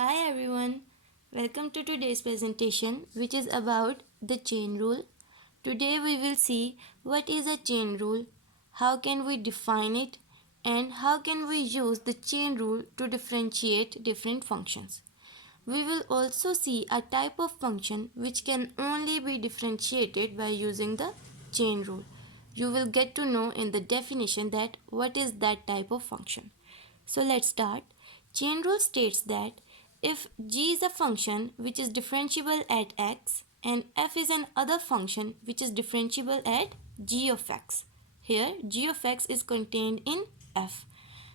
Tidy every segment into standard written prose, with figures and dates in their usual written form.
Hi everyone, welcome to today's presentation which is about the chain rule. Today we will see what is a chain rule, how can we define it, and how can we use the chain rule to differentiate different functions. We will also see a type of function which can only be differentiated by using the chain rule. You will get to know in the definition that what is that type of function. So let's start. Chain rule states that if g is a function which is differentiable at x and f is an other function which is differentiable at g of x. Here g of x is contained in f.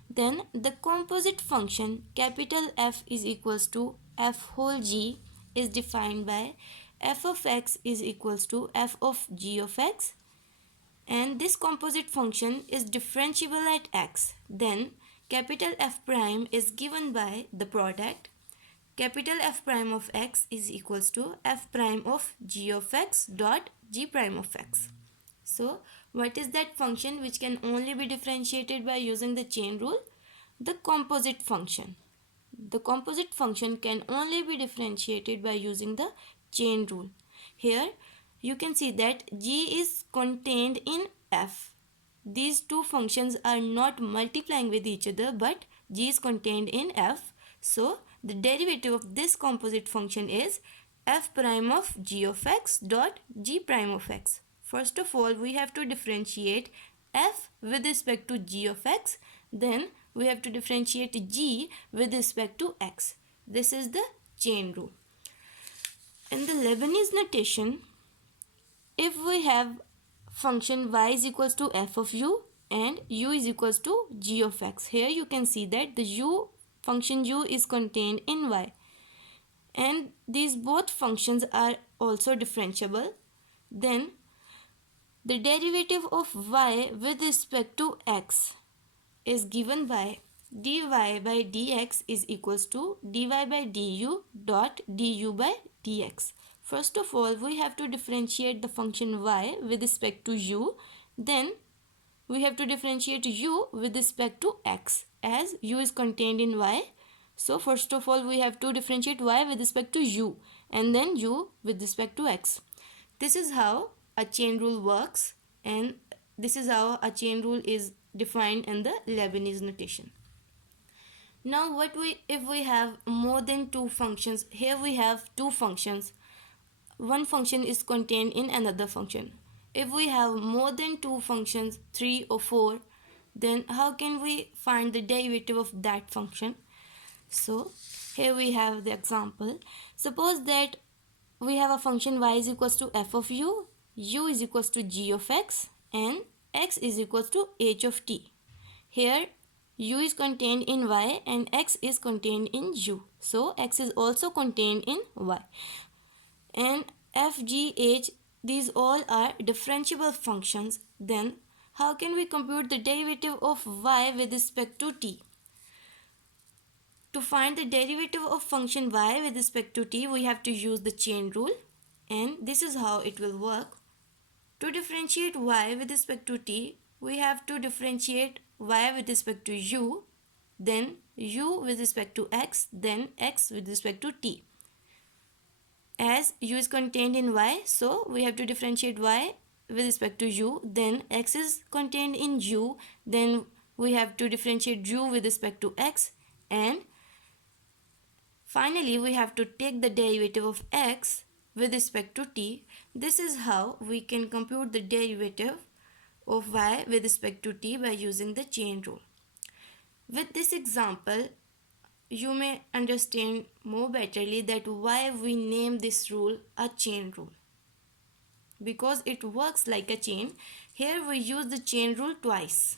Then the composite function capital F is equals to f whole g is defined by f of x is equals to f of g of x, and this composite function is differentiable at x. Then capital F prime is given by the product capital F prime of x is equals to f prime of g of x dot g prime of x. So what is that function which can only be differentiated by using the chain rule? The composite function. The composite function can only be differentiated by using the chain rule. Here you can see that g is contained in f. These two functions are not multiplying with each other, but g is contained in f. So the derivative of this composite function is f prime of g of x dot g prime of x. First of all, we have to differentiate f with respect to g of x. Then we have to differentiate g with respect to x. This is the chain rule. In the Leibniz notation, if we have function y is equals to f of u and u is equals to g of x, here you can see that the function u is contained in y, and these both functions are also differentiable. Then the derivative of y with respect to x is given by dy by dx is equals to dy by du dot du by dx. First of all, we have to differentiate the function y with respect to u. Then we have to differentiate u with respect to x, as u is contained in y. So first of all, we have to differentiate y with respect to u and then u with respect to x. This is how a chain rule works, and this is how a chain rule is defined in the Leibniz notation. Now if we have more than two functions? Here we have two functions. One function is contained in another function. If we have more than two functions, 3 or 4, then how can we find the derivative of that function? So here we have the example. Suppose that we have a function y is equals to f of u is equals to g of x, and x is equals to h of t. Here u is contained in y and x is contained in u. So x is also contained in y. And f, g, h, these all are differentiable functions. Then how can we compute the derivative of y with respect to t? To find the derivative of function y with respect to t, we have to use the chain rule, and this is how it will work. To differentiate y with respect to t, we have to differentiate y with respect to u, then u with respect to x, then x with respect to t. As u is contained in y, so we have to differentiate y with respect to u, then x is contained in u, then we have to differentiate u with respect to x, and finally we have to take the derivative of x with respect to t. This is how we can compute the derivative of y with respect to t by using the chain rule. With this example, you may understand more betterly that why we name this rule a chain rule. Because it works like a chain. Here we use the chain rule twice.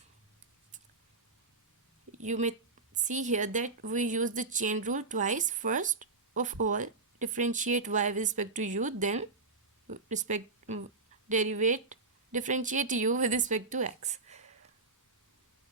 You may see here that we use the chain rule twice. First of all, differentiate y with respect to u, then differentiate u with respect to x.